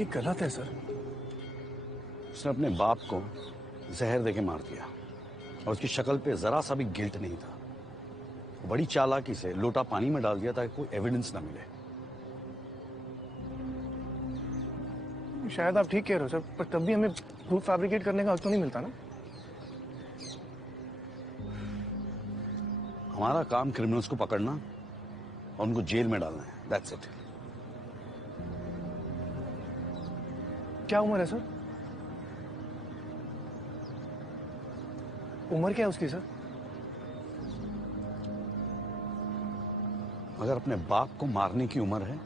ये गलत है सर। उसने अपने बाप को जहर देके मार दिया और उसकी शक्ल पे जरा सा भी गिल्ट नहीं था। वो बड़ी चालाकी से लोटा पानी में डाल दिया ताकि कोई एविडेंस ना मिले। शायद आप ठीक कह रहे हो सर, पर तब भी हमें प्रूफ फैब्रिकेट करने का हक तो नहीं मिलता ना। हमारा काम क्रिमिनल्स को पकड़ना और उनको जेल में डालना है। That's it. क्या उम्र है सर? उम्र क्या है उसकी सर? अगर अपने बाप को मारने की उम्र है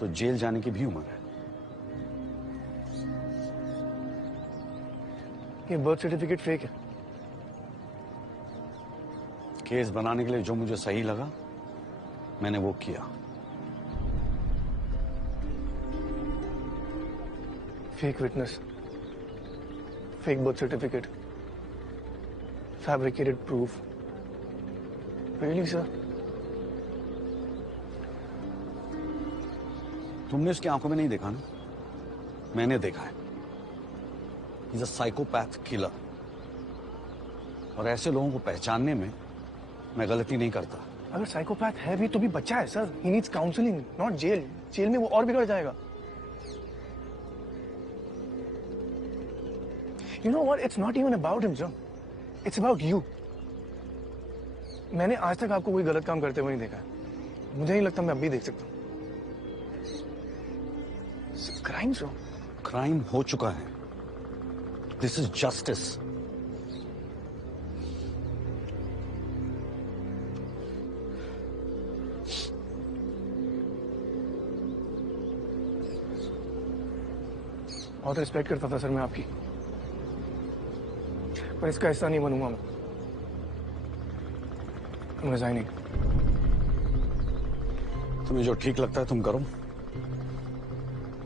तो जेल जाने की भी उम्र है। ये बर्थ सर्टिफिकेट फेक है। केस बनाने के लिए जो मुझे सही लगा मैंने वो किया। Fake witness, fake birth certificate, fabricated proof. Really sir? तुमने उसकी आंखों में नहीं देखा ना, मैंने देखा है। He's a psychopath killer। और ऐसे लोगों को पहचानने में मैं गलती नहीं करता। अगर साइकोपैथ है भी तो भी बच्चा है sir. He needs counselling, not jail. Jail में वो और बिगड़ जाएगा। You know what? It's not even about him, sir. It's about you. मैंने आज तक आपको कोई गलत काम करते हुए नहीं देखा है। मुझे नहीं लगता मैं अब भी देख सकता हूँ। Crime sir. क्राइम हो चुका है। This is justice. बहुत रिस्पेक्ट करता था सर मैं आपकी, पर इसका हिस्सा नहीं बनूंगा मैं। रिजाइनिंग। तुम्हें जो ठीक लगता है तुम करो,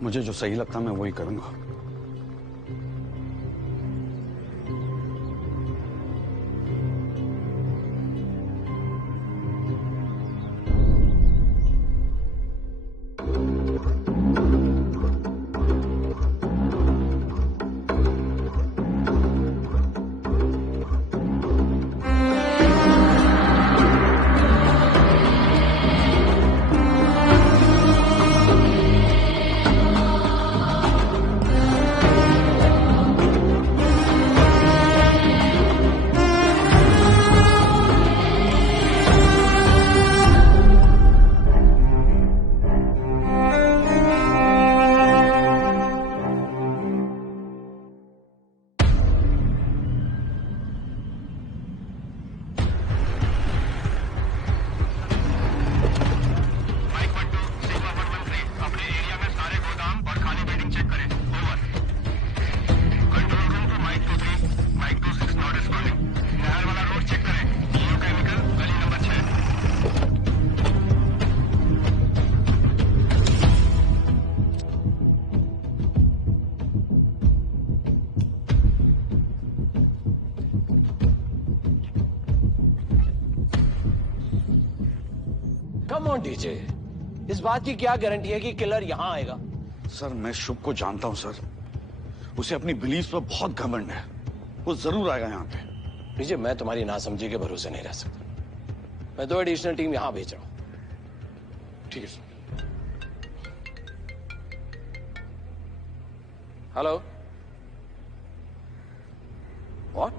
मुझे जो सही लगता है मैं वही करूंगा। डीजे, इस बात की क्या गारंटी है कि किलर यहां आएगा? सर मैं शुभ को जानता हूं सर। उसे अपनी बिलीफ पर बहुत घमंड है। वो जरूर आएगा यहाँ पे। डीजे, मैं तुम्हारी नासमझी के भरोसे नहीं रह सकता। मैं 2 एडिशनल टीम यहां भेज रहा हूं। ठीक है सर। हेलो। व्हाट?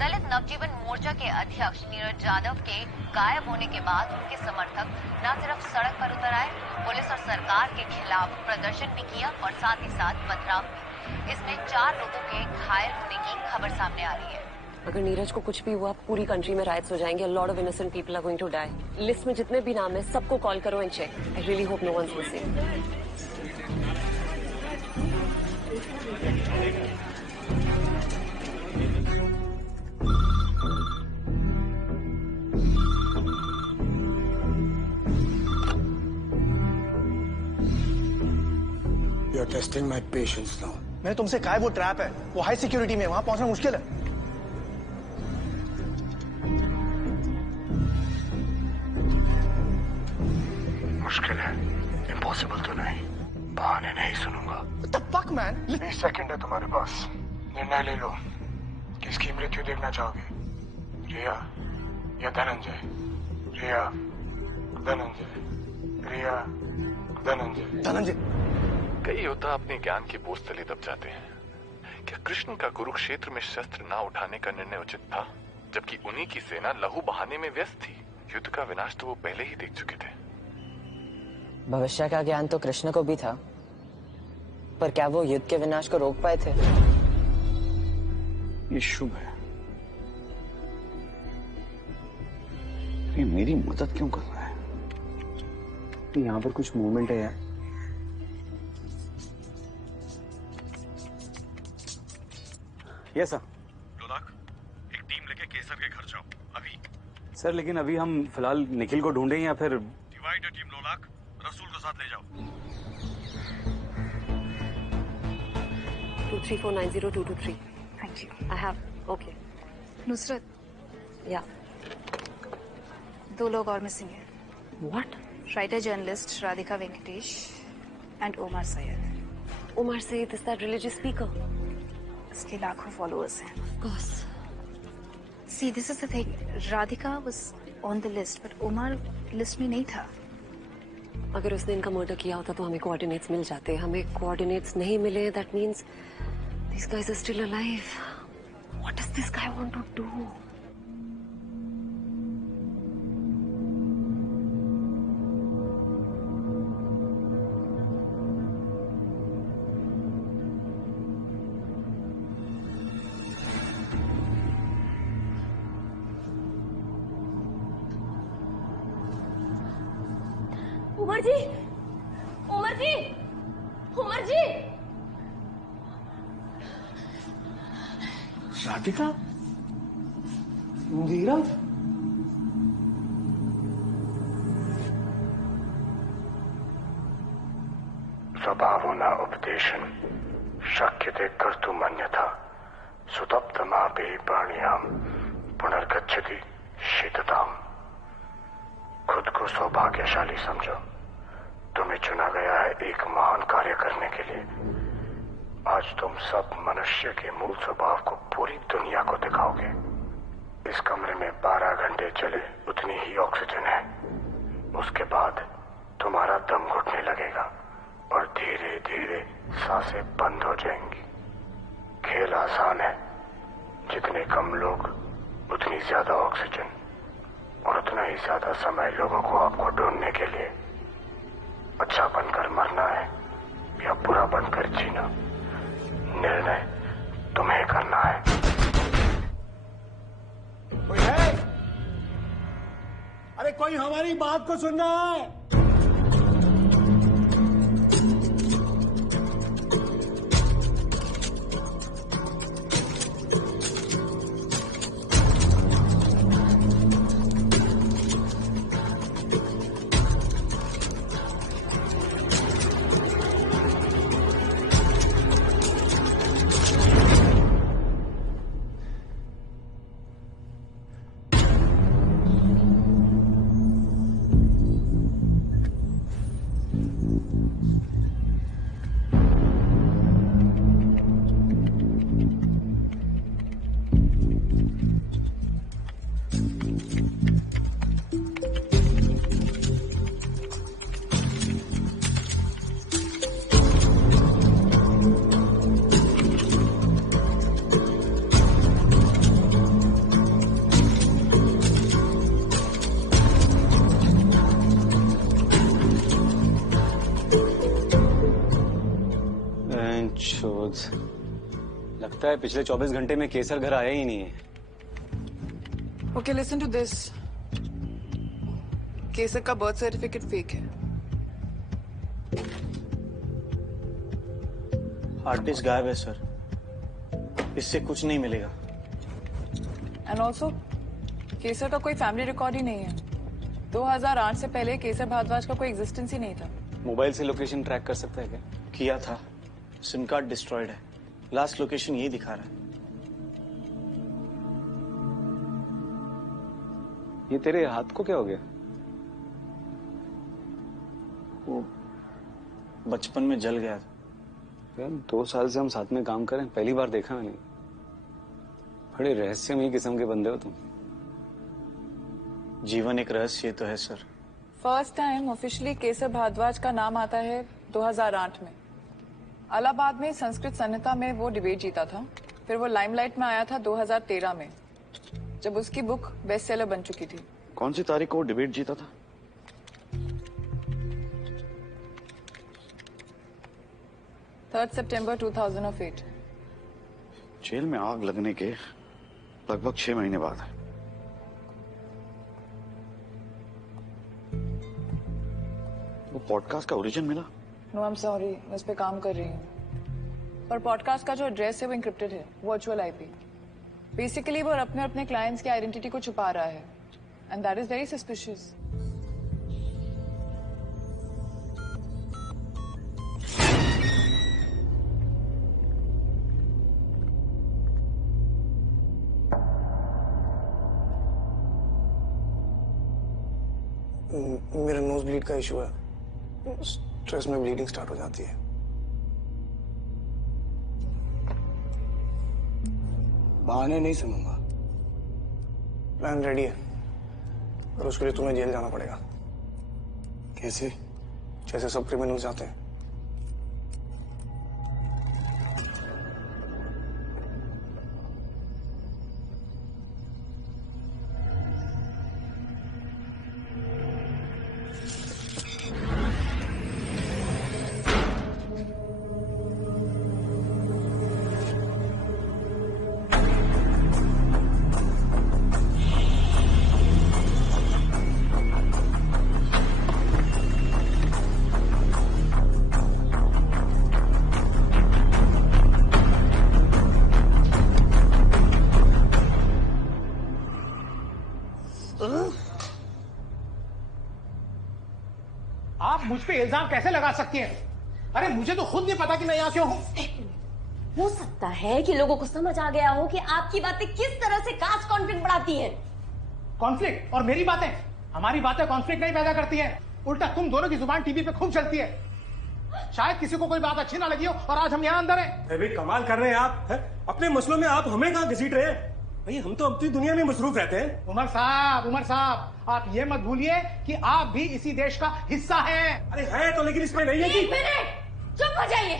दलित नवजीवन मोर्चा के अध्यक्ष नीरज यादव के गायब होने के बाद उनके समर्थक न सिर्फ सड़क पर उतर आए, पुलिस और सरकार के खिलाफ प्रदर्शन भी किया और साथ ही साथ पथराव भी। इसमें 4 लोगों के घायल होने की खबर सामने आ रही है। अगर नीरज को कुछ भी हुआ पूरी कंट्री में राइट्स हो जाएंगे। Lot of innocent people are going to die. List में जितने भी नाम है सबको कॉल करो and check. I really hope no one is missing. You are testing my patience now. मैंने तुमसे कहा है वो ट्रैप है, वो हाई सिक्योरिटी में, वहां पहुंचना मुश्किल है। मुश्किल है, इम्पॉसिबल तो नहीं। बहाने नहीं सुनूंगा। What the fuck, man? 20 second है तुम्हारे पास, निर्णय ले लो। किसकी मृत्यु देखना चाहोगे, रिया या धनंजय? रिया, धनंजय, रिया, धनंजय। धनंजय, कई योद्धा अपने ज्ञान की बोझ तले दब जाते हैं। क्या कृष्ण का कुरुक्षेत्र में शस्त्र न उठाने का निर्णय उचित था, जबकि उन्हीं की सेना लहू बहाने में व्यस्त थी? युद्ध का विनाश तो वो पहले ही देख चुके थे। भविष्य का ज्ञान तो कृष्ण को भी था, पर क्या वो युद्ध के विनाश को रोक पाए थे? ये शुभ है। ये मेरी मदद क्यों कर रहा है? यहाँ पर कुछ मूवमेंट है यार। Yes sir. लोलाक, एक टीम लेके केसर के घर जाओ अभी। सर लेकिन अभी हम फिलहाल निखिल को ढूंढें या फिर? डिवाइड द टीम लोलाक, रसूल को साथ ले जाओ। 234902223. Thank you. I have. Okay. Nusrat, Yeah. 2 लोग और मिसिंग हैं। What? Writer journalist Radhika Venkatesh and Omar Syed. Omar Saeed is that religious speaker? इसके लाखों फॉलोअर्स हैं। Of course. See, this is the thing. Radhika was on the list, but Omar list में नहीं था। अगर उसने इनका मर्डर किया होता तो हमें कोऑर्डिनेट्स मिल जाते। हमें कोऑर्डिनेट्स नहीं मिले। That means these guys are still alive. What does this guy want to do? Umar जी, उमर जी, उमर जी। राधिका, नीरव, स्वभावना उपदेशन शक्यते कर्तुम् अन्यथा सुतप्तमापि प्राणियां पुनर्गच्छति शीतताम्। खुद को सौभाग्यशाली समझो, तुम्हें चुना गया है एक महान कार्य करने के लिए। आज तुम सब मनुष्य के मूल स्वभाव को पूरी दुनिया को दिखाओगे। इस कमरे में 12 घंटे चले उतनी ही ऑक्सीजन है। उसके बाद तुम्हारा दम घुटने लगेगा और धीरे धीरे सांसें बंद हो जाएंगी। खेल आसान है, जितने कम लोग उतनी ज्यादा ऑक्सीजन और उतना ही ज्यादा समय लोगों को आपको ढूंढने के लिए। अच्छा बनकर मरना है या बुरा बनकर जीना, निर्णय तुम्हें करना है। कोई है? अरे कोई हमारी बात को सुन रहा है? लगता है पिछले 24 घंटे में केसर घर आया ही नहीं है। Okay, listen to this. केसर का बर्थ सर्टिफिकेट फेक है। हार्ड डिस्क गायब है सर, इससे कुछ नहीं मिलेगा। एंड ऑल्सो केसर का कोई फैमिली रिकॉर्ड ही नहीं है। 2008 से पहले केसर भारद्वाज का कोई एग्जिस्टेंस ही नहीं था। मोबाइल से लोकेशन ट्रैक कर सकता है क्या? किया था, सिम कार्ड डिस्ट्रॉयड है। लास्ट लोकेशन यही दिखा रहा है। ये तेरे हाथ को क्या हो गया? वो बचपन में जल गया था। यार 2 साल से हम साथ में काम करें, पहली बार देखा मैंने। बड़े रहस्यमयी किस्म के बंदे हो तुम। जीवन एक रहस्य तो है सर। फर्स्ट टाइम ऑफिशियली केसर भारद्वाज का नाम आता है 2008 में। इलाहाबाद में संस्कृत संहिता में वो डिबेट जीता था। फिर वो लाइमलाइट में आया था 2013 में, जब उसकी बुक बेस्ट सेलर बन चुकी थी। कौन सी तारीख को डिबेट जीता था? September 2008। जेल में आग लगने के लगभग 6 महीने बाद है। वो पॉडकास्ट का ओरिजिन मिला? नो आई एम सॉरी, मैं इस पे काम कर रही हूँ। पर पॉडकास्ट का जो एड्रेस है वो इंक्रिप्टेड है, वर्चुअल आईपी। बेसिकली वो अपने क्लाइंट्स की आइडेंटिटी को छुपा रहा है, and that is very suspicious. मेरा नोज ब्लीड का इशू है, स्ट्रेस में ब्लीडिंग स्टार्ट हो जाती है। बहाने नहीं सुनूंगा, प्लान रेडी है, और उसके लिए तुम्हें जेल जाना पड़ेगा। कैसे? जैसे सब क्रिमिनल जाते हैं। आप मुझ पे इल्जाम कैसे लगा सकती हैं? अरे मुझे तो खुद नहीं पता कि मैं यहाँ क्यों हूँ। हो सकता है कि लोगों को समझ आ गया हो कि आपकी बातें किस तरह से कास्ट कॉन्फ्लिक्ट बढ़ाती हैं। कॉन्फ्लिक्ट? और मेरी बातें? हमारी बातें कॉन्फ्लिक्ट नहीं पैदा करती हैं, उल्टा तुम दोनों की जुबान टीवी पे खूब चलती है। शायद किसी को कोई बात अच्छी ना लगी हो और आज हम यहाँ अंदर हैं। अरे कमाल कर रहे हैं आप है? अपने मसलों में आप हमें कहाँ घसीट रहे हैं? भाई हम तो अपनी दुनिया में मसरूफ रहते हैं। उमर साहब, आप ये मत भूलिए कि आप भी इसी देश का हिस्सा हैं। अरे है तो, लेकिन इसमें नहीं है कि। एक मिनट, चुप हो जाइए।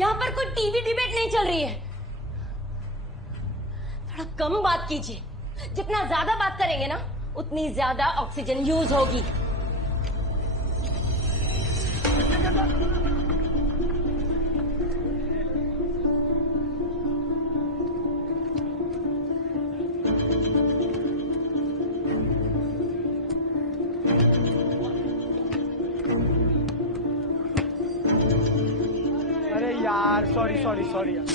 यहाँ पर कोई टीवी डिबेट नहीं चल रही है। थोड़ा कम बात कीजिए। जितना ज्यादा बात करेंगे ना, उतनी ज्यादा ऑक्सीजन यूज होगी। अरे यार सॉरी यार।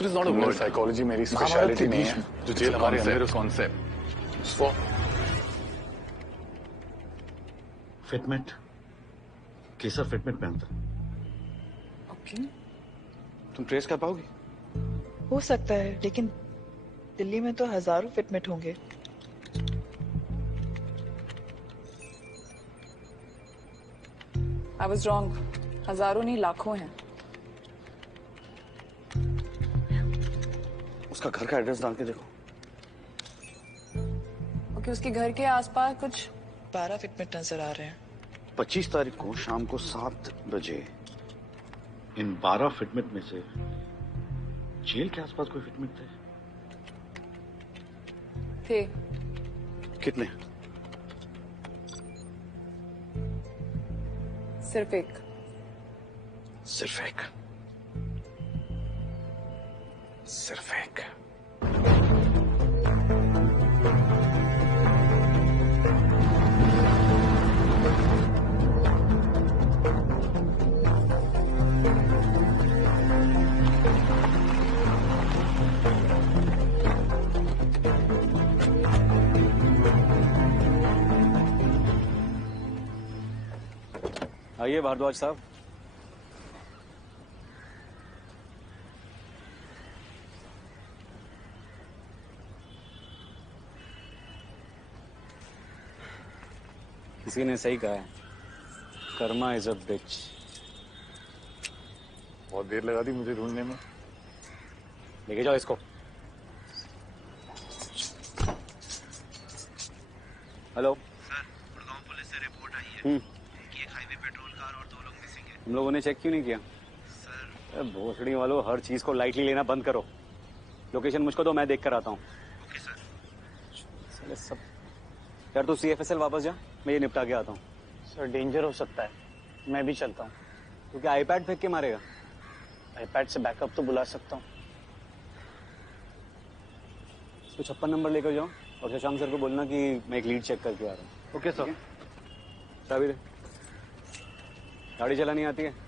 It is not a word. Psychology मेरी स्पेशलिटी नहीं है। जो जेल हमारे अंदर कॉन्सेप्ट फिटमेट, केसर फिटमेट पहनता। ओके, तुम ट्रेस कर पाओगी? हो सकता है, लेकिन दिल्ली में तो हजारों फिटमेट होंगे। आई वाज रॉन्ग, हजारों नहीं लाखों हैं। उसका घर का एड्रेस डाल के देखो। ओके, उसके घर के आसपास कुछ 12 फिटमेट नजर आ रहे हैं। 25 तारीख को शाम को 7 बजे इन 12 फिटमेट में से जेल के आसपास कोई फिटमेट थे? कितने? सिर्फ एक। सिर्फ एक? सिर्फ एक? आइए भारद्वाज साहब। किसी ने सही कहा है, कर्मा इज अ बिच। बहुत देर लगा दी मुझे ढूंढने में। लेके जाओ इसको। हेलो सर, गुड़गांव पुलिस से रिपोर्ट आई है कि एक हाईवे पेट्रोल कार और 2 लोग मिसिंग हैं। हम लोगों ने चेक क्यों नहीं किया? सर भोसड़ी वालों, हर चीज को लाइटली लेना बंद करो। लोकेशन मुझको दो, मैं देख कर आता हूँ। Okay sir. सब यार तू CFSL वापस जा, मैं ये निपटा के आता हूँ। सर डेंजर हो सकता है, मैं भी चलता हूँ। तो क्या आईपैड फेंक के मारेगा? आईपैड से बैकअप तो बुला सकता हूँ। तो 56 नंबर लेकर जाओ और शशांक सर को बोलना कि मैं एक लीड चेक करके आ रहा हूँ। Okay sir. चाबी दे। गाड़ी चलानी आती है?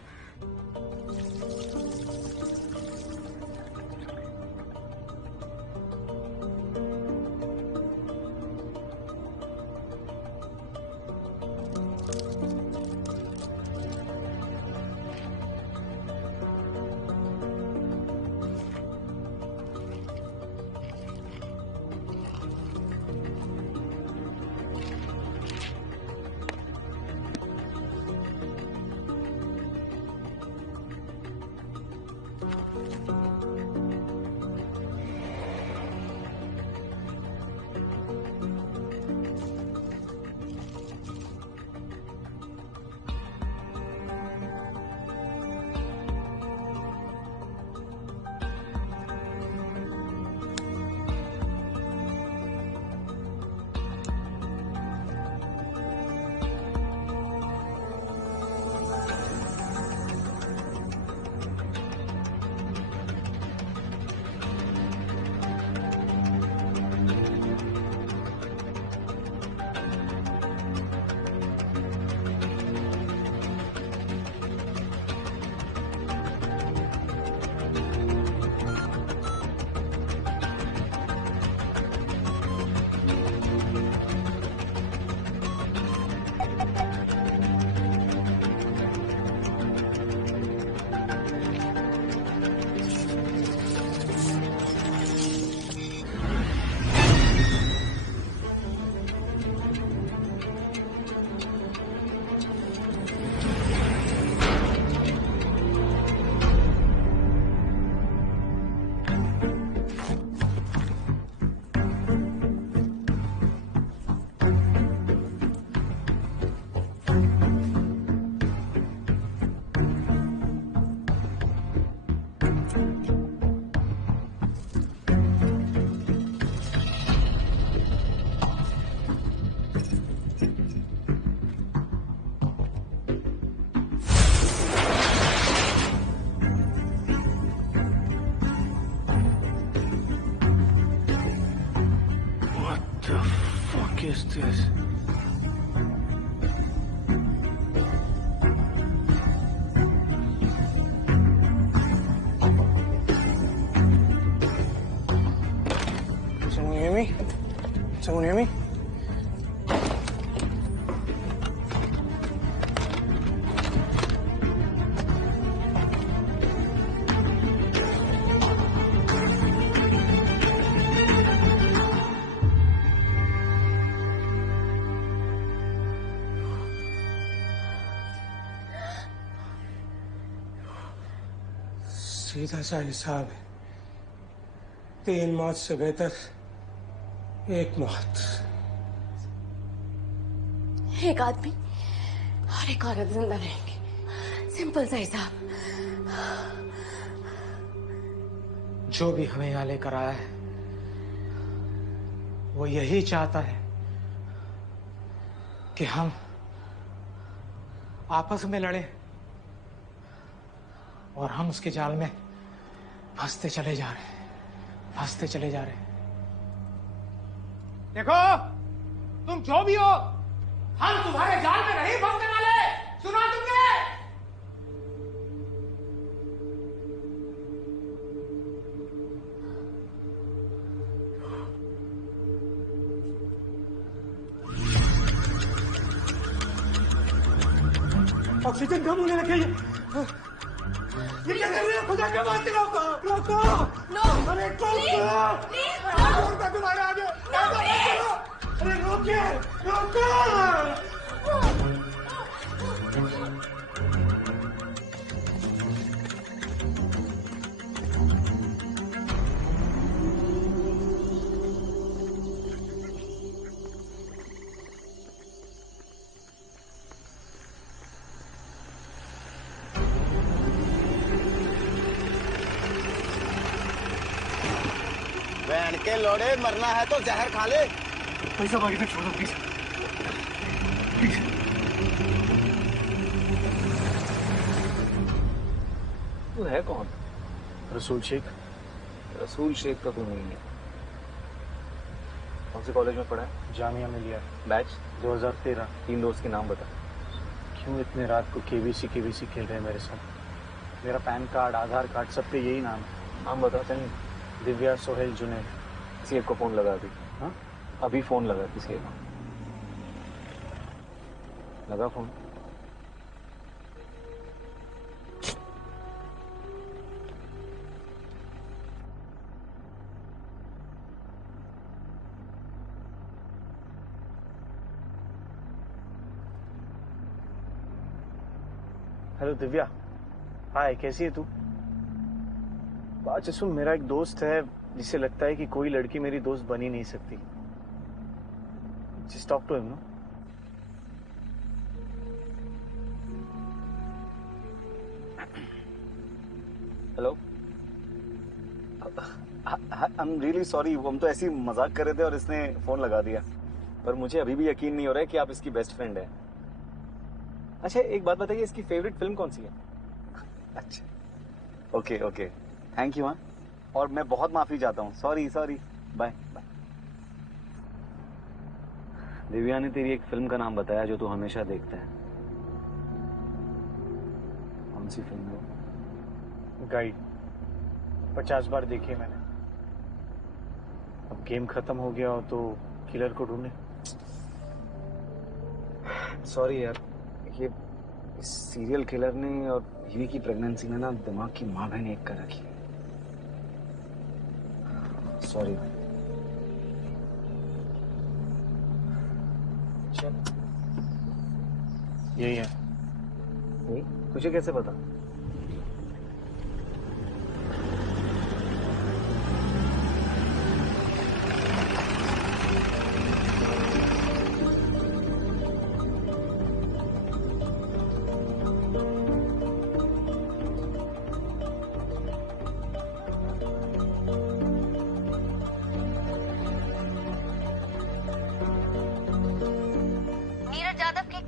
is this? Someone hear me? Someone hear me? सीधा सा हिसाब है, 3 मौत से बेहतर 1 मौत। एक आदमी और एक औरत जिंदा रहेंगे, सिंपल सा हिसाब। जो भी हमें यहाँ लेकर आया है वो यही चाहता है कि हम आपस में लड़े और हम उसके जाल में फंसते चले जा रहे हैं, फंसते चले जा रहे हैं। देखो, तुम जो भी हो, हम तुम्हारे जाल में नहीं फंसने वाले। सुना तुमने? ऑक्सीजन कम होने लगे। ये क्या कर रहे हो? खुदा के वास्ते रोको, रोको। अरे रोको तुम्हारे आगे। अरे रोकिए, रोको। बहन के लोड़े, मरना है तो जहर खा ले। पैसा बाकी तक छोड़ दो प्लीज, प्लीज। तू है कौन? रसूल शेख। रसूल शेख का तू नहीं है। कौन से कॉलेज में पढ़ा है? जामिया में लिया। बैच 2013। 3 दोस्त के नाम बता। क्यों इतने रात को केबीसी खेल रहे हैं मेरे साथ? मेरा पैन कार्ड, आधार कार्ड, सब पे यही नाम है। नाम बता। सही दिव्या, सोहेल, जुनैद। किसी एक को फोन लगा दी। हाँ, अभी फोन लगा किसी एक। लगा फोन। हेलो दिव्या। हाय, कैसी है तू? बात सुन, मेरा एक दोस्त है जिसे लगता है कि कोई लड़की मेरी दोस्त बन ही नहीं सकती। Just talk to him, no? Hello. I am really sorry, हम तो ऐसे ही मजाक कर रहे थे और इसने फोन लगा दिया। पर मुझे अभी भी यकीन नहीं हो रहा है कि आप इसकी बेस्ट फ्रेंड है। अच्छा, एक बात बताइए, इसकी फेवरेट फिल्म कौन सी है? अच्छा, ओके ओके, थैंक यू। हाँ, और मैं बहुत माफी चाहता हूँ। Sorry sorry, bye bye. Divya ने तेरी एक फिल्म का नाम बताया जो तू हमेशा देखता है। कौन सी फिल्म है? गाइड। 50 बार देखी मैंने। अब गेम खत्म हो गया हो तो किलर को ढूंढे। सॉरी यार, ये सीरियल किलर ने और यूवी की प्रेगनेंसी ने ना दिमाग की माँ बहन एक कर रखी है। सॉरी। यही है। नहीं, तुझे कैसे पता?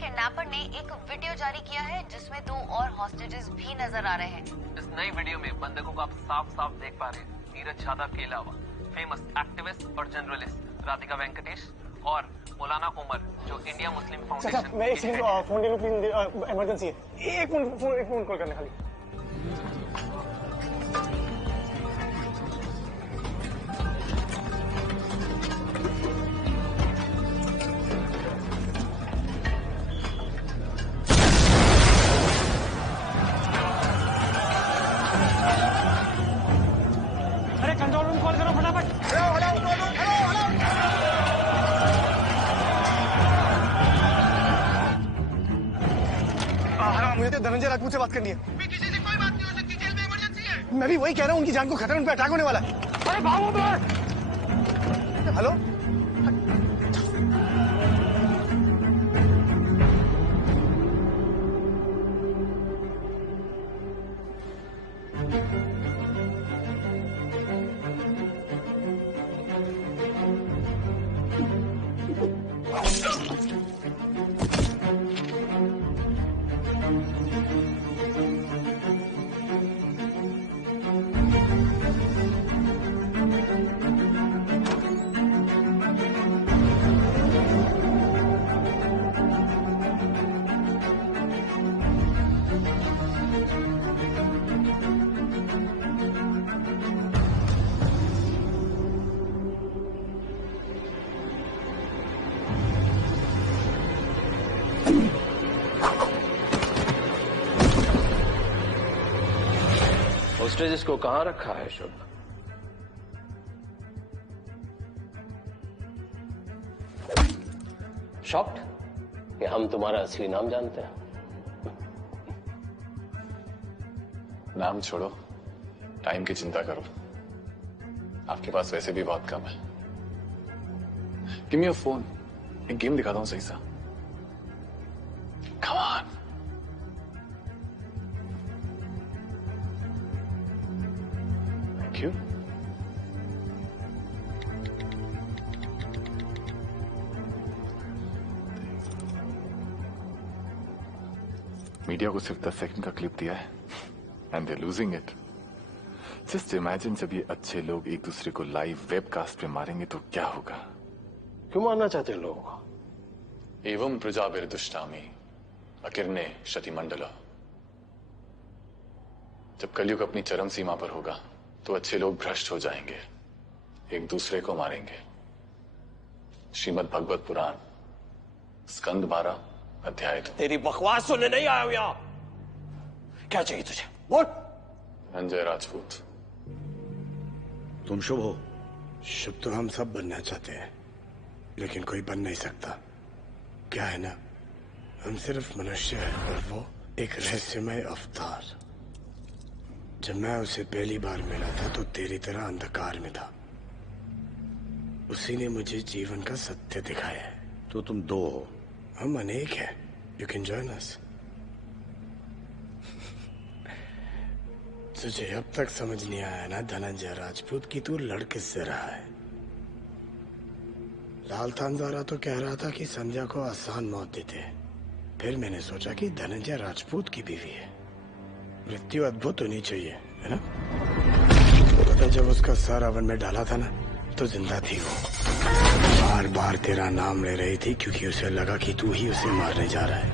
किडनैपर ने एक वीडियो जारी किया है जिसमें 2 और हॉस्टेजेस भी नजर आ रहे हैं। इस नई वीडियो में बंधकों को आप साफ साफ देख पा रहे हैं। नीरज यादव के अलावा फेमस एक्टिविस्ट और जर्नलिस्ट राधिका वेंकटेश और मौलाना उमर जो इंडिया मुस्लिम फाउंडेशन। मैं एक सेकंड फोन ले लूं प्लीज, इमरजेंसी है। एक मिनट कॉल करने खाली। कंट्रोल रूम कॉल करो फटाफट। हेलो, मुझे तो धनंजय राजपूत से बात करनी है। किसी से कोई बात नहीं हो सकती, जेल में इमरजेंसी है। मैं भी वही कह रहा हूँ, उनकी जान को खतरा, उन पर अटैक होने वाला है। अरे भागो। हेलो, होस्टेजेस को कहां रखा है शुभ? शॉक्ड कि हम तुम्हारा असली नाम जानते हैं? नाम छोड़ो, टाइम की चिंता करो। आपके पास वैसे भी बहुत कम है। गिव मी योर फोन, एक गेम दिखाता हूं सही सा। Come on. Thank you. Media को सिर्फ 10 सेकंड का क्लिप दिया है and they losing it. Just imagine जब ये अच्छे लोग एक दूसरे को लाइव वेबकास्ट पे मारेंगे तो क्या होगा? क्यों मारना चाहते हैं लोगों को? एवं प्रजाभिर्दुष्टामि अकिरणे शतिमंडल। जब कलयुग अपनी चरम सीमा पर होगा तो अच्छे लोग भ्रष्ट हो जाएंगे, एक दूसरे को मारेंगे। श्रीमद् भगवत पुराण स्कंद 12 अध्याय 2। तेरी बकवास सुनने नहीं आया हूं यहां। क्या चाहिए तुझे? बोल। धनंजय राजपूत। तुम शुभ हो? शुभ तो हम सब बनना चाहते हैं, लेकिन कोई बन नहीं सकता। क्या है ना, हम सिर्फ मनुष्य हैं और वो एक रहस्यमय अवतार। जब मैं उसे पहली बार मिला था तो तेरी तरह अंधकार में था। उसी ने मुझे जीवन का सत्य दिखाया है। तो तुम दो हो? हम अनेक हैं। You can join us. तुझे अब तक समझ नहीं आया ना धनंजय राजपूत की तू लड़ किससे रहा है? लाल थानजारा तो कह रहा था कि संध्या को आसान मौत देते हैं। फिर मैंने सोचा कि धनंजय राजपूत की बीवी है, मृत्यु अद्भुत होनी चाहिए, है ना? पता जब उसका सर अवन में डाला था ना तो जिंदा थी वो। बार बार तेरा नाम ले रही थी क्योंकि उसे लगा कि तू ही उसे मारने जा रहा है।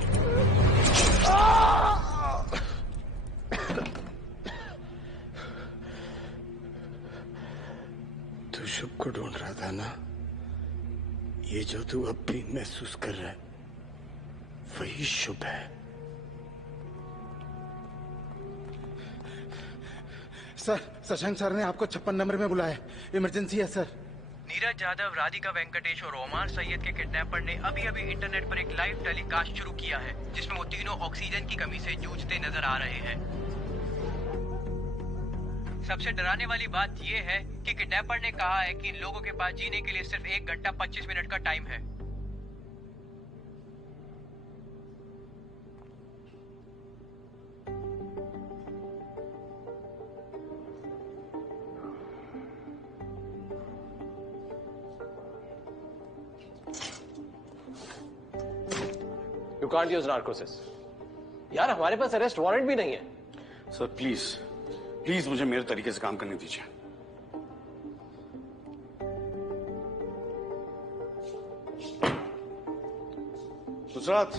तू शुभ को ढूंढ रहा था ना? ये जो तू अब भी महसूस कर रहा है वही शुभ है। सर, शशांक सर ने आपको 56 नंबर में बुलाया है। इमरजेंसी है सर। नीरज यादव, राधिका वेंकटेश और ओमार सैयद के किडनैपर ने अभी अभी इंटरनेट पर एक लाइव टेलीकास्ट शुरू किया है जिसमें वो तीनों ऑक्सीजन की कमी से जूझते नजर आ रहे हैं। सबसे डराने वाली बात यह है कि किडनैपर ने कहा है कि इन लोगों के पास जीने के लिए सिर्फ 1 घंटा 25 मिनट का टाइम है। You can't use narcosis. यार हमारे पास अरेस्ट वारंट भी नहीं है। सर प्लीज प्लीज मुझे मेरे तरीके से काम करने दीजिए। गुजरात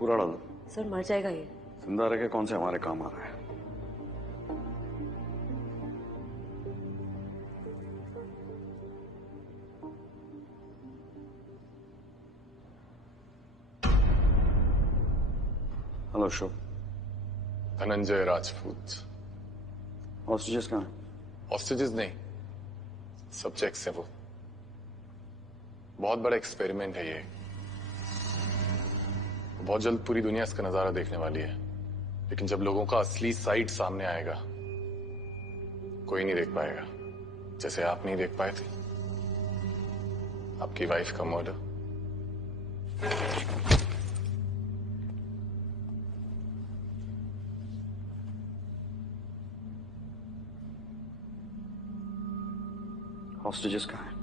पूरा डाल दो। सर मर जाएगा ये। जिंदा रह के कौन से हमारे काम आ रहा है? हेलो शुभ। धनंजय राजपूत। हॉस्टेजेस कहाँ हैं? हॉस्टेजेस नहीं, सब्जेक्ट्स है वो। बहुत बड़ा एक्सपेरिमेंट है ये। बहुत जल्द पूरी दुनिया इसका नजारा देखने वाली है, लेकिन जब लोगों का असली साइड सामने आएगा कोई नहीं देख पाएगा, जैसे आप नहीं देख पाए थे आपकी वाइफ का मर्डर। हॉस्टेजेस कहाँ हैं?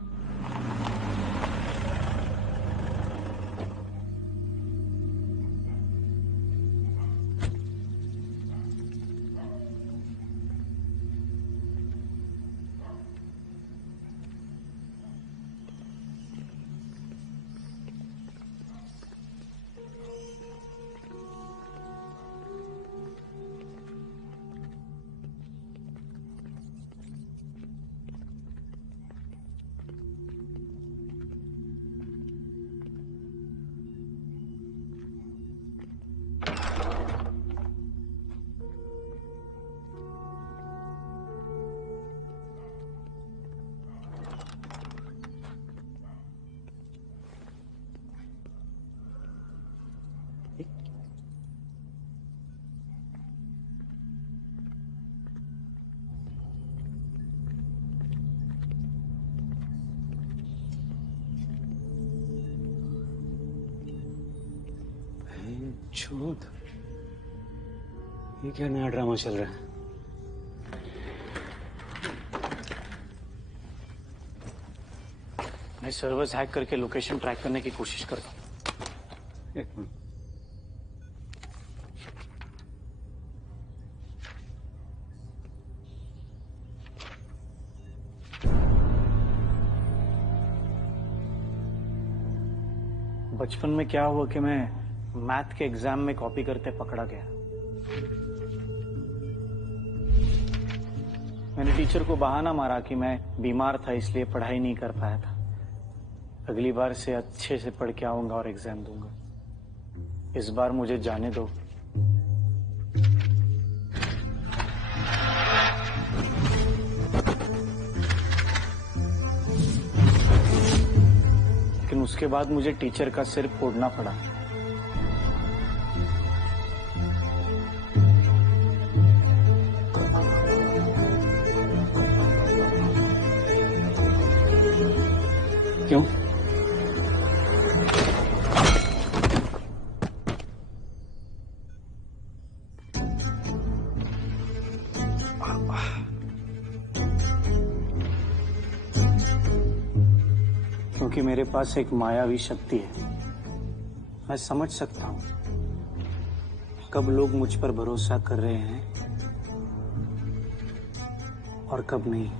छूत, ये क्या नया ड्रामा चल रहा है? मैं सर्वर्स हैक करके लोकेशन ट्रैक करने की कोशिश करता हूँ। एक मिनट। बचपन में क्या हुआ कि मैं मैथ के एग्जाम में कॉपी करते पकड़ा गया। मैंने टीचर को बहाना मारा कि मैं बीमार था इसलिए पढ़ाई नहीं कर पाया था। अगली बार से अच्छे से पढ़ के आऊंगा और एग्जाम दूंगा। इस बार मुझे जाने दो। लेकिन उसके बाद मुझे टीचर का सिर फोड़ना पड़ा। क्यों? क्योंकि मेरे पास एक मायावी शक्ति है। मैं समझ सकता हूं कब लोग मुझ पर भरोसा कर रहे हैं और कब नहीं।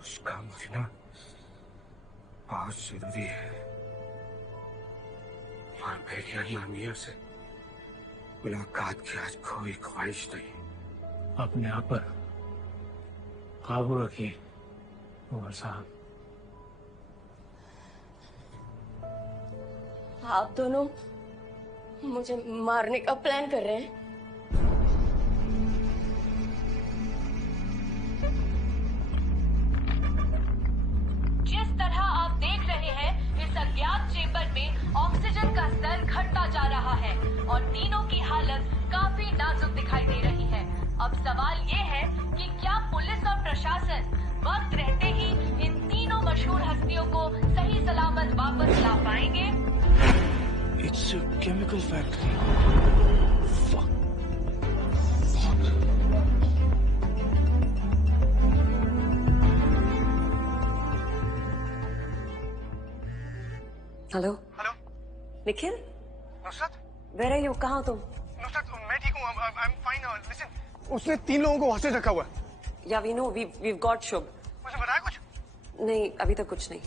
उसका मिलना बहुत जरूरी है और मेरी अल्लाह मियां से मुलाकात की आज कोई ख्वाहिश नहीं। अपने आप पर काबू रखिए उमर साहब। आप दोनों मुझे मारने का प्लान कर रहे हैं। जिस तरह आप देख रहे हैं, इस अज्ञात चेंबर में ऑक्सीजन का स्तर घटता जा रहा है और तीनों की हालत काफी नाजुक दिखाई दे रही है। अब सवाल ये है कि क्या पुलिस और प्रशासन वक्त रहते ही इन तीनों मशहूर हस्तियों को सही सलामत वापस ला पाएंगे? It's a chemical factory. Fuck. Hello hello Nikhil, Nusrat, where are you? कहाँ हो तुम? नुसरत मैं ठीक हूँ, आई एम फाइन। लिसन, उसने 3 लोगों को हॉस्टेज रखा हुआ है। या we know, we've got Shubh. मुझे बताया कुछ? नहीं, अभी तक कुछ नहीं।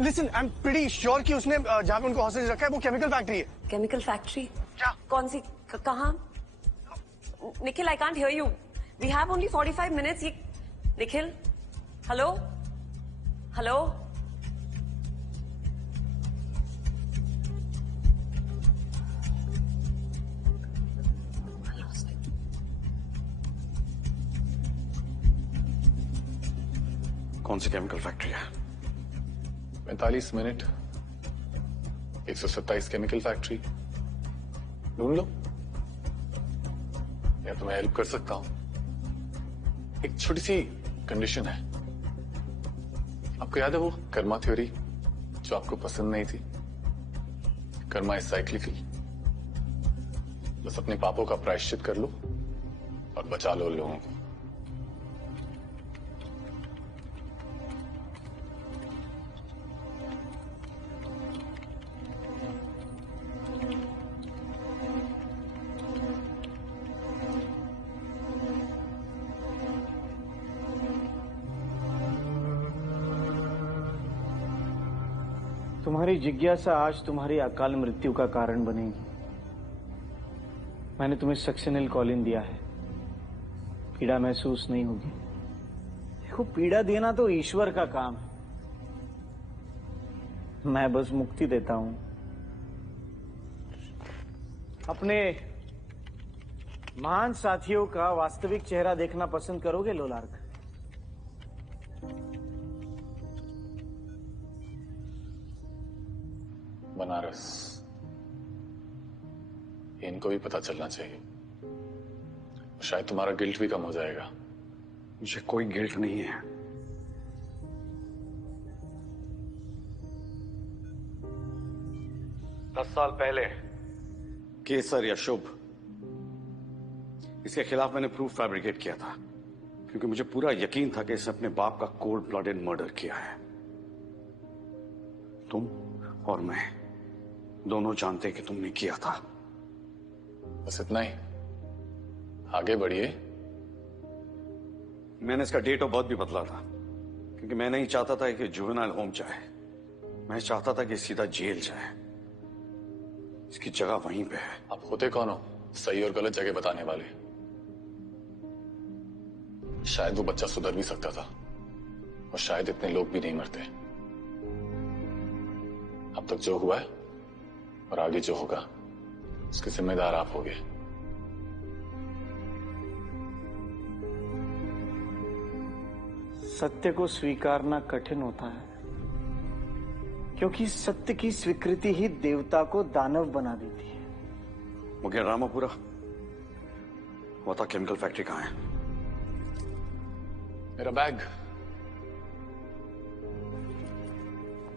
Listen, I am pretty sure कि उसने जहाँ पे उनको हॉस्टेज रखा है वो केमिकल फैक्ट्री है। Chemical factory? क्या? कौन सी? कहाँ? Nikhil, I can't hear you. We have only 45 minutes. ये निखिल, हेलो हेलो। कौन सी केमिकल फैक्ट्री है? 45 मिनट, 127 केमिकल फैक्ट्री ढूंढ लो, या तो मैं हेल्प कर सकता हूं। एक छोटी सी कंडीशन है। आपको याद है वो कर्मा थ्योरी जो आपको पसंद नहीं थी? Karma is cyclical. बस अपने पापों का प्रायश्चित कर लो और बचा लो लोगों को। तुम्हारी जिज्ञासा आज तुम्हारी अकाल मृत्यु का कारण बनेगी। मैंने तुम्हें सक्सेनिल कॉलिन दिया है, पीड़ा महसूस नहीं होगी। देखो, पीड़ा देना तो ईश्वर का काम है, मैं बस मुक्ति देता हूं। अपने महान साथियों का वास्तविक चेहरा देखना पसंद करोगे लोलार्क? बनारस इनको भी पता चलना चाहिए। शायद तुम्हारा गिल्ट भी कम हो जाएगा। मुझे कोई गिल्ट नहीं है। दस साल पहले केसर या शुभ, इसके खिलाफ मैंने प्रूफ फैब्रिकेट किया था, क्योंकि मुझे पूरा यकीन था कि इसने अपने बाप का कोल्ड ब्लडेड मर्डर किया है। तुम और मैं दोनों जानते कि तुमने किया था। बस इतना ही, आगे बढ़िए। मैंने इसका डेट ऑफ बर्थ भी बदला था, क्योंकि मैं नहीं चाहता था कि जुवेनाइल होम जाए। मैं चाहता था कि सीधा जेल जाए। इसकी जगह वहीं पे है। आप होते कौन हो सही और गलत जगह बताने वाले? शायद वो बच्चा सुधर भी सकता था, और शायद इतने लोग भी नहीं मरते। अब तक जो हुआ है और आगे जो होगा, उसके जिम्मेदार आप होगे। सत्य को स्वीकारना कठिन होता है, क्योंकि सत्य की स्वीकृति ही देवता को दानव बना देती है। मुझे रामापुरा बता, केमिकल फैक्ट्री कहाँ है? मेरा बैग,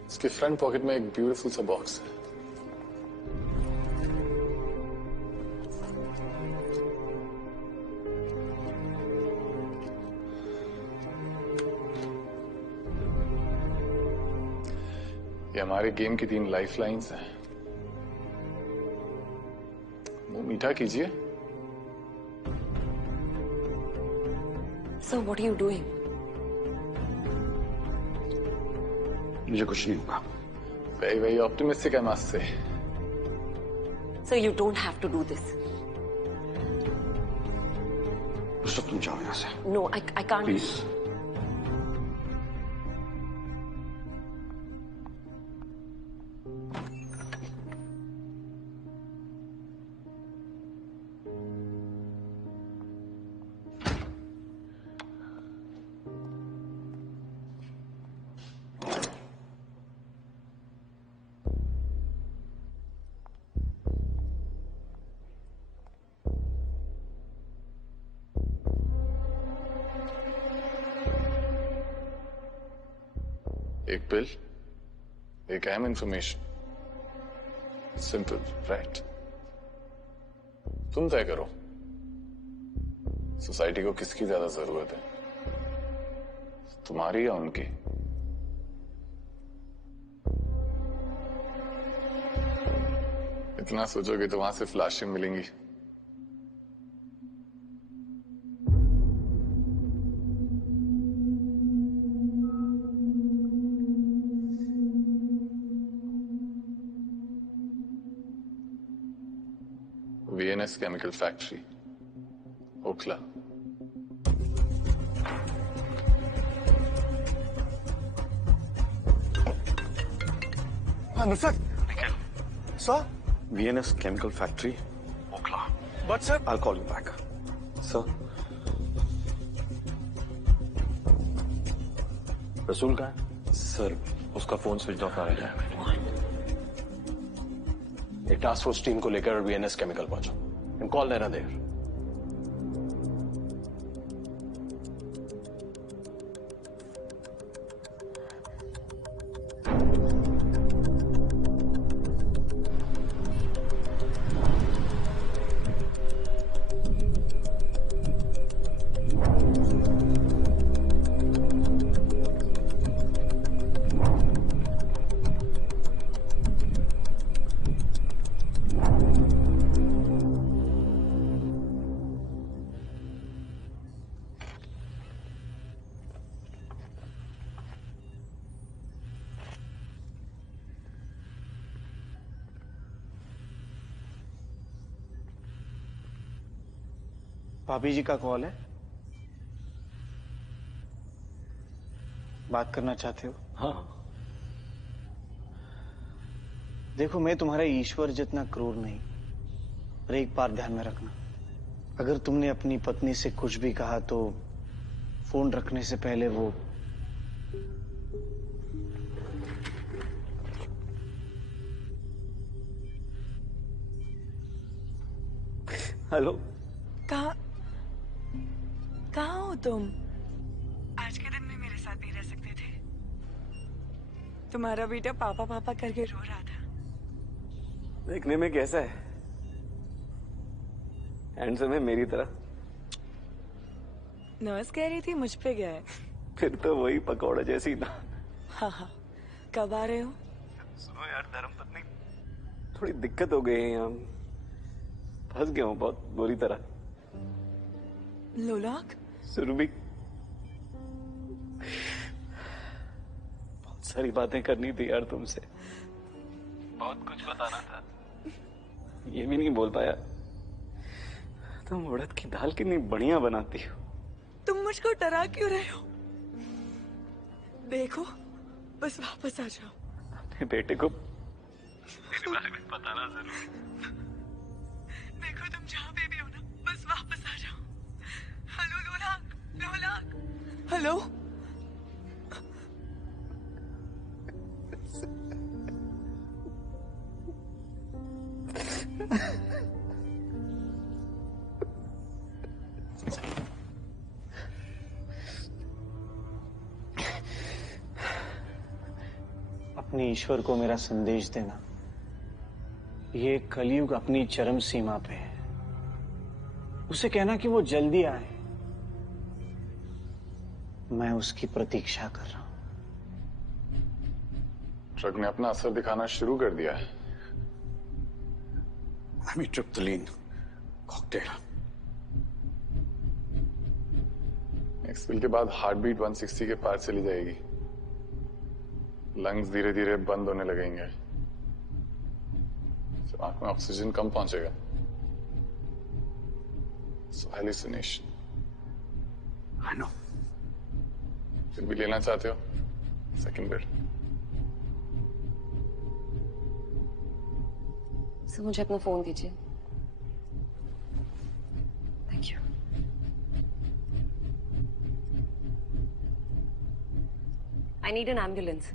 इसके फ्रंट पॉकेट में एक ब्यूटीफुल सा बॉक्स है। ये हमारे गेम की 3 लाइफ लाइन्स हैं। मुंह मीठा कीजिए। So what are you doing? मुझे कुछ नहीं होगा। Very optimistic, I must say. So you don't have to do this. Rishabh, तुम जाओ यहाँ से। No, I can't. Please. एक बिल, एक अहम इंफॉर्मेशन। Simple, right? तुम तय करो, सोसाइटी को किसकी ज्यादा जरूरत है, तुम्हारी या उनकी? इतना सोचोगे तो वहां से फ्लैशें मिलेंगी। VNS chemical factory, Okhla. Nusrat! Sir? VNS chemical factory, Okhla. But sir... I'll call you back. Sir? रसूल कहाँ है? सर, उसका फोन स्विच ऑफ आ रहा है। एक टास्क फोर्स टीम को लेकर VNS केमिकल पहुंचो। एंड कॉल देना देर। भाभी जी का कॉल है। बात करना चाहते हो? हाँ। देखो, मैं तुम्हारा ईश्वर जितना क्रूर नहीं, पर एक बात ध्यान में रखना, अगर तुमने अपनी पत्नी से कुछ भी कहा तो फोन रखने से पहले वो हेलो। कहाँ हो तुम? आज के दिन में मेरे साथ नहीं रह सकते थे? तुम्हारा बेटा पापा पापा करके रो रहा था। देखने में कैसा है? हैंडसम है मेरी तरह? नर्स कह रही थी मुझ पे गया है। फिर तो वही पकौड़ा जैसी ना। हाँ। कब आ रहे हो? सुनो यार धर्मपत्नी, थोड़ी दिक्कत हो गई है यहाँ। फंस गया हूँ बहुत बुरी तरह। लोलाक? सुरभि, बहुत सारी बातें करनी थी यार तुमसे। बहुत कुछ बताना था, ये भी नहीं बोल पाया। तुम उड़द की दाल कितनी बढ़िया बनाती हो। तुम मुझको डरा क्यों रहे हो? देखो, बस वापस आ जाओ। अपने बेटे को मेरे बारे में बताना जरूर। देखो तुम जहाँ पे भी हो ना, बस वापस आ जाओ। हेलो लोलाक, लोलाक, हेलो। अपने ईश्वर को मेरा संदेश देना, ये कलयुग अपनी चरम सीमा पे है। उसे कहना कि वो जल्दी आए। मैं उसकी प्रतीक्षा कर रहा हूं। ड्रग ने अपना असर दिखाना शुरू कर दिया है। ट्रिप्टोलिन कॉकटेल। नेक्स्ट पिल के बाद हार्ट बीट 160 के पार चली जाएगी। लंग्स धीरे धीरे बंद होने लगेंगे। आंख में ऑक्सीजन कम पहुंचेगा। सो हैलुसिनेशन। I know. फिर भी लेना चाहते हो सेकंड बिट? सर मुझे अपना फोन दीजिए। Thank you. I need an ambulance.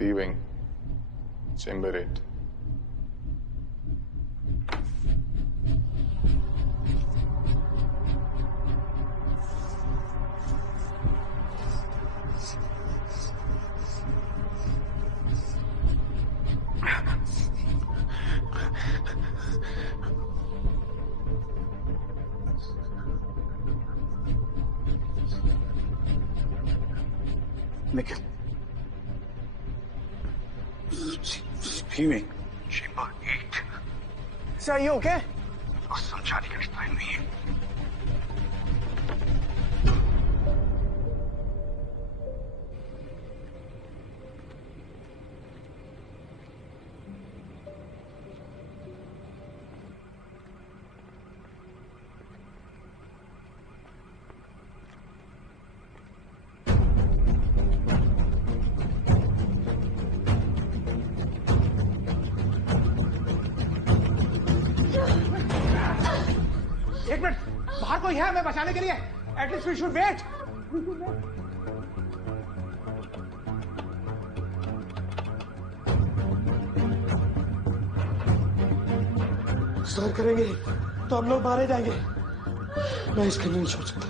C wing, chamber 8. Nikhil, Fuming. Chamber 8. Sir, are you okay? और समझाने का टाइम नहीं है। एक मिनट, बाहर कोई है हमें बचाने के लिए? At least we should wait. Sir करेंगे तो हम लोग मारे जाएंगे। मैं इसके नहीं छोड़ सकता।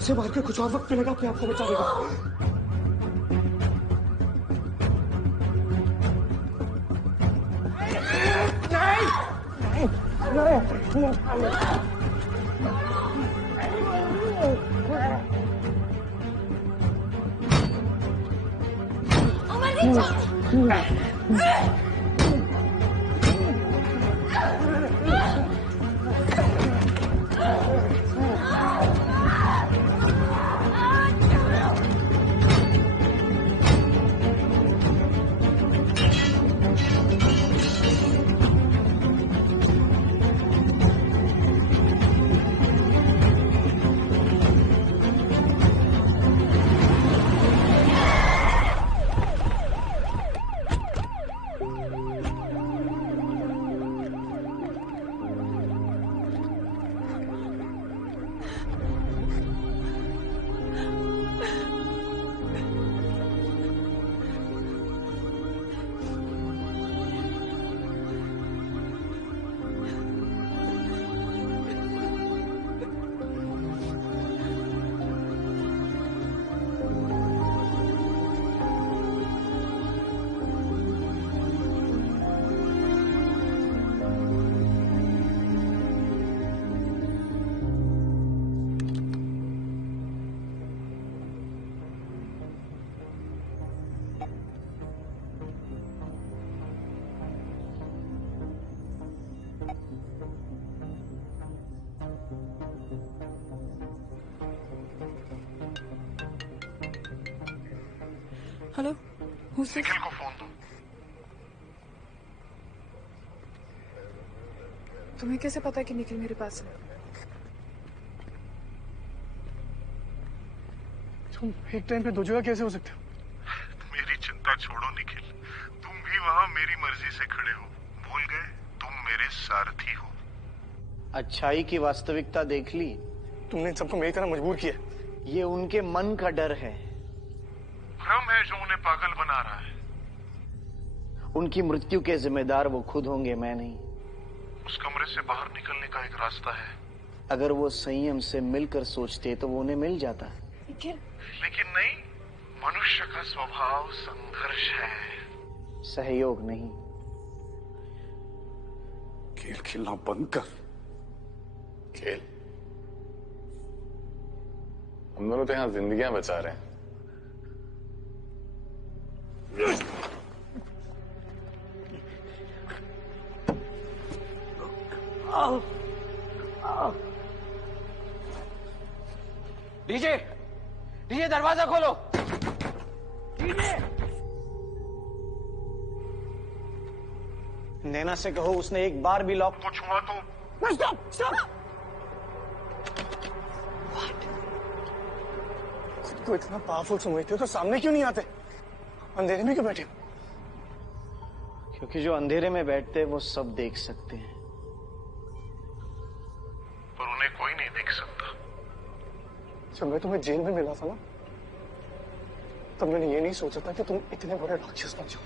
इसे मार के कुछ और वक्त मिलेगा अपने आप को बचाने का। हेलो, निखिल को फोन दो। तुम्हें कैसे पता कि निखिल मेरे पास है? तुम एक टाइम पे दो जगह कैसे हो सकते हो? मेरी चिंता छोड़ो निखिल, तुम भी वहाँ मेरी मर्जी से खड़े हो। भूल गए तुम मेरे सारथी हो। अच्छाई की वास्तविकता देख ली? तुमने इन सबको मेरी तरह मजबूर किया। ये उनके मन का डर है। भ्रम है जो उन्हें पागल बना रहा है। उनकी मृत्यु के जिम्मेदार वो खुद होंगे, मैं नहीं। उस कमरे से बाहर निकलने का एक रास्ता है। अगर वो संयम से मिलकर सोचते तो वो उन्हें मिल जाता। लेकिन नहीं, मनुष्य का स्वभाव संघर्ष है, सहयोग नहीं। खेल खेलना बंद कर। खेल? हम दोनों तो यहाँ जिंदगियां बचा रहे हैं। डीजे, डीजे दरवाजा खोलो। डीजे, नैना से कहो उसने एक बार भी लॉक। कुछ हुआ तो स्टॉप स्टॉप। खुद को इतना पावरफुल समझते हो तो सामने क्यों नहीं आते? अंधेरे में क्यों बैठे हो? क्योंकि जो अंधेरे में बैठते हैं वो सब देख सकते हैं, पर उन्हें कोई नहीं देख सकता। जब मैं तुम्हें जेल में मिला था ना, तब मैंने ये नहीं सोचा था कि तुम इतने बड़े राक्षस बन जाओ।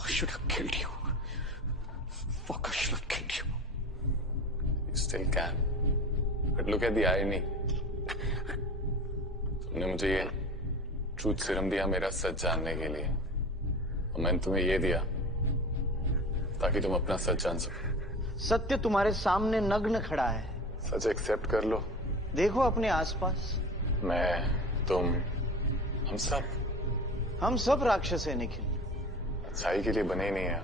I should have killed you. Fuck, I should have killed you. You still can. But look at the irony. तुमने मुझे ये ट्रूथ सीरम दिया मेरा सच जानने के लिए, और मैंने तुम्हें ये दिया ताकि तुम अपना सच जान सको। सत्य तुम्हारे सामने नग्न खड़ा है। सच एक्सेप्ट कर लो। देखो अपने आसपास। मैं, तुम, हम सब राक्षस हैं निखिल। अच्छाई के लिए बने ही नहीं है।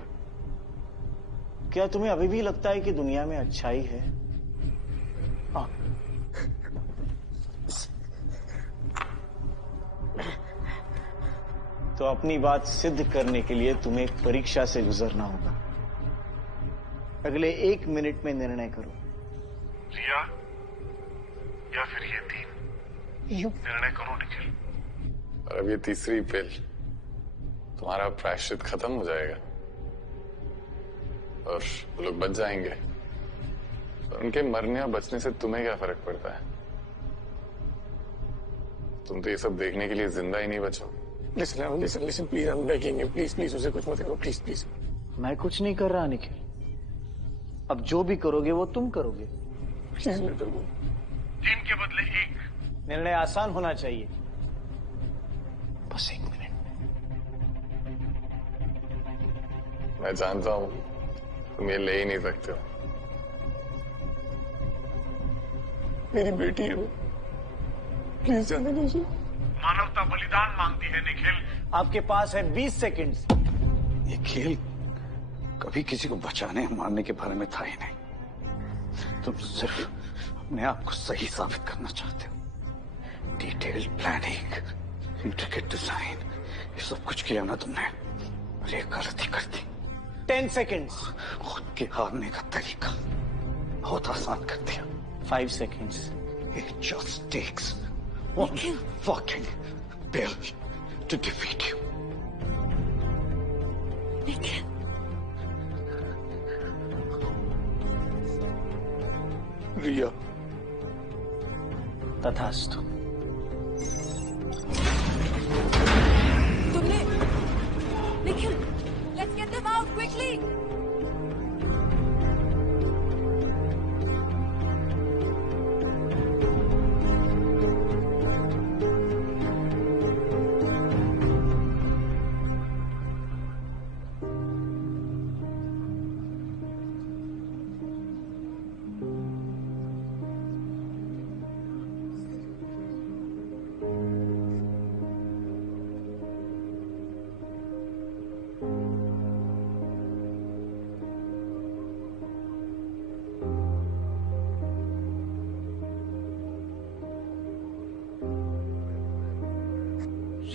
क्या तुम्हें अभी भी लगता है कि दुनिया में अच्छाई है? हाँ। तो अपनी बात सिद्ध करने के लिए तुम्हें एक परीक्षा से गुजरना होगा। अगले 1 मिनट में निर्णय करो। रिया या फिर ये 3, निर्णय करो निखिल। और अब ये तीसरी पिल, तुम्हारा प्रायश्चित खत्म हो जाएगा और वो लोग बच जाएंगे। और उनके मरने और बचने से तुम्हें क्या फर्क पड़ता है? तुम तो ये सब देखने के लिए जिंदा ही नहीं बचो। Listen, please, I'm begging you, please, उसे कुछ मत करो, please। मैं कुछ नहीं कर रहा निखिल। अब जो भी करोगे वो तुम करोगे। तीन के बदले 1। निर्णय आसान होना चाहिए। बस 1 मिनट। मैं जानता हूं तुम ये ले ही नहीं सकते हो। मेरी बेटी है वो, प्लीज जाने दीजिए। मानवता बलिदान मांगती है निखिल। आपके पास है 20 सेकंड्स। ये खेल कभी किसी को बचाने या मारने के बारे में था ही नहीं। तुम सिर्फ अपने आप को सही साबित करना चाहते हो। डिटेल्ड प्लानिंग, इंट्रिकेट डिजाइन, ये सब कुछ किया ना तुमने, और एक गलती कर दी। 10 सेकंड्स। खुद के हारने का तरीका बहुत आसान कर दिया। 5 seconds. It just takes one fucking pill to defeat you. रिया। तथास्तु। तुमने Nikhil, let's get them out quickly.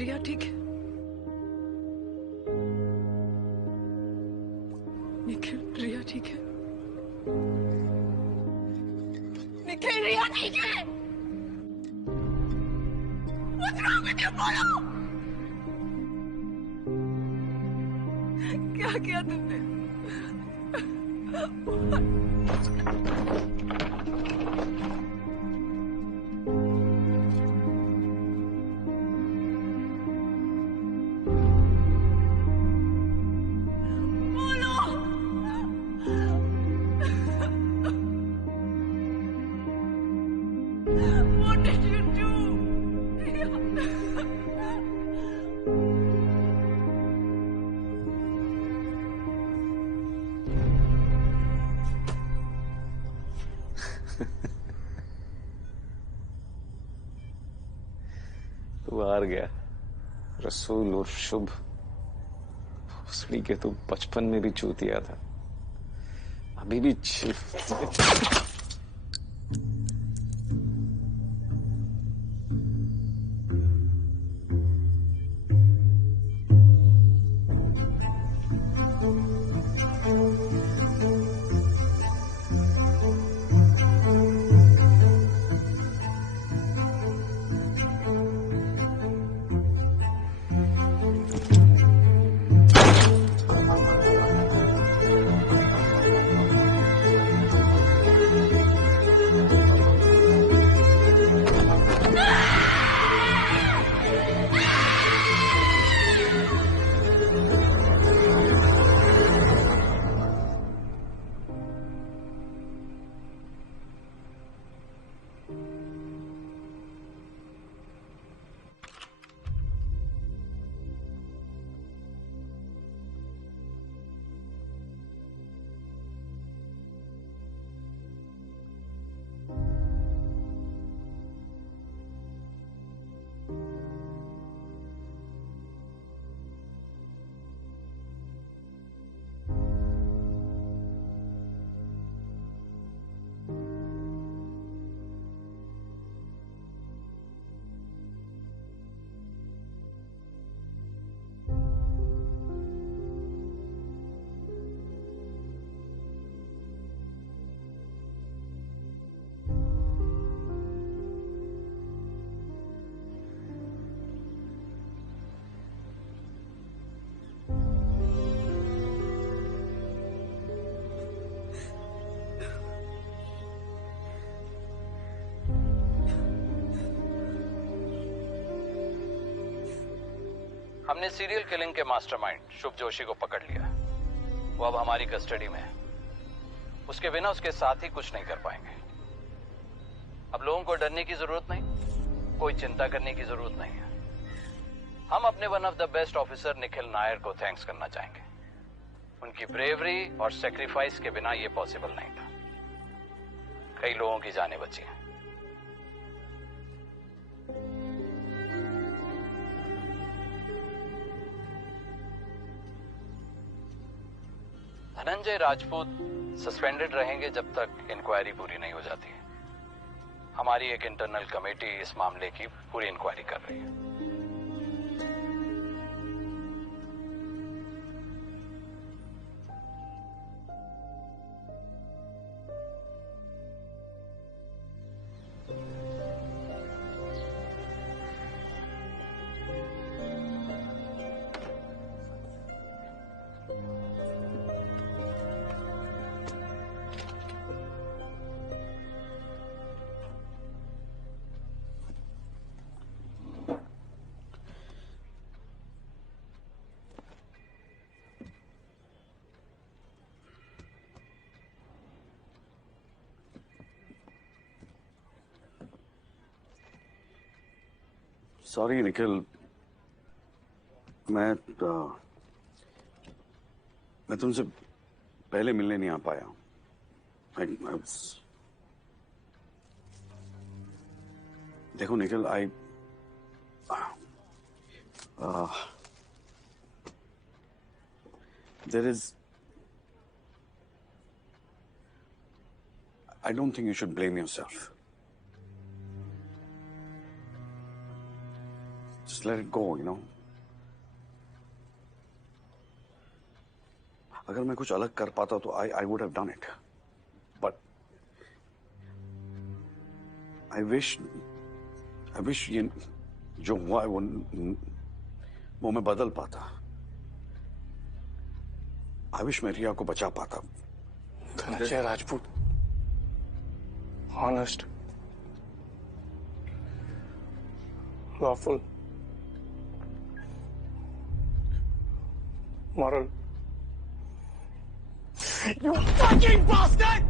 रिया ठीक है? निखिल, रिया ठीक है? निखिल, रिया ठीक है? What's wrong with you, बोलो? क्या किया तुमने? What did you do? तू हार गया रसूल और शुभ। भोसड़ी के तू बचपन में भी चूतिया था, अभी भी हमने सीरियल किलिंग के मास्टरमाइंड शुभ जोशी को पकड़ लिया। वो अब हमारी कस्टडी में है। उसके बिना उसके साथ ही कुछ नहीं कर पाएंगे। अब लोगों को डरने की जरूरत नहीं, कोई चिंता करने की जरूरत नहीं है। हम अपने one of the best officer Nikhil Nair को थैंक्स करना चाहेंगे। उनकी ब्रेवरी और सेक्रीफाइस के बिना ये पॉसिबल नहीं था। कई लोगों की जानें बची हैं। धनंजय राजपूत सस्पेंडेड रहेंगे जब तक इंक्वायरी पूरी नहीं हो जाती। हमारी एक इंटरनल कमेटी इस मामले की पूरी इंक्वायरी कर रही है। सॉरी निखिल, मैं तुमसे पहले मिलने नहीं आ पाया। देखो Nikhil, I don't think you should blame yourself. just let it go, you know. अगर मैं कुछ अलग कर पाता तो I would have done it. But I wish ये जो हुआ है वो मैं बदल पाता. I wish मैं रिया को बचा पाता. Dhananjay Rajput, honest, lawful, moral. You fucking bastard!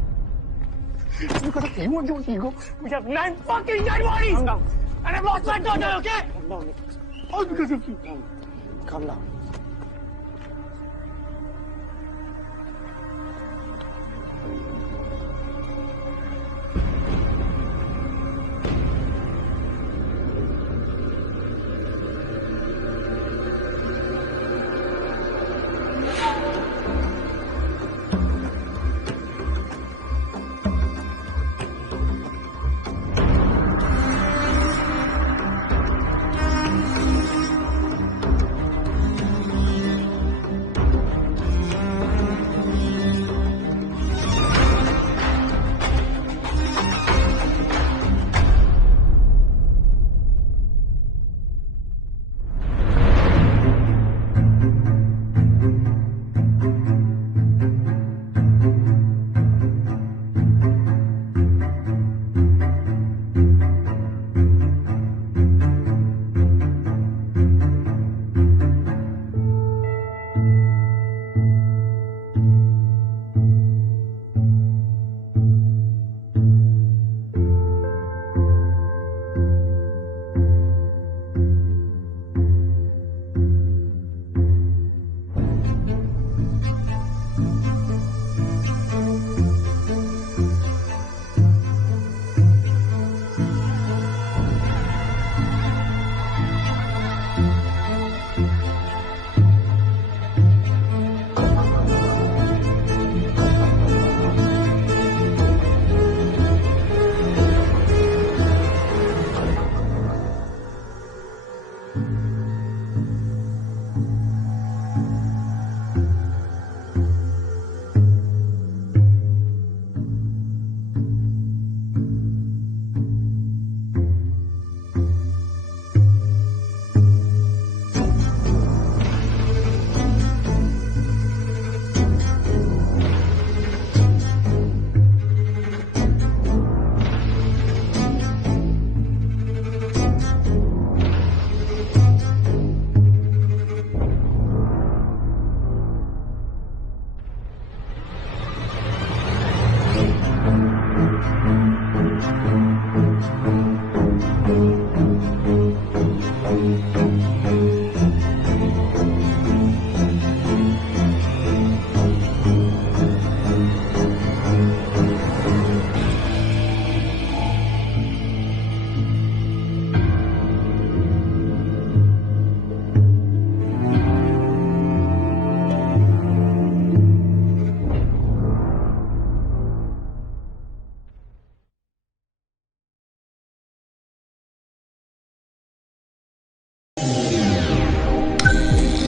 You got a few on your ego. We have 9 fucking dead bodies! And I've lost my daughter, okay? Calm down. All because of you. Calm down.